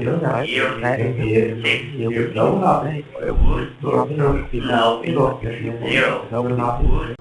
lớn lại này nhiều việc lớn lắm đấy wood, no, no, 0,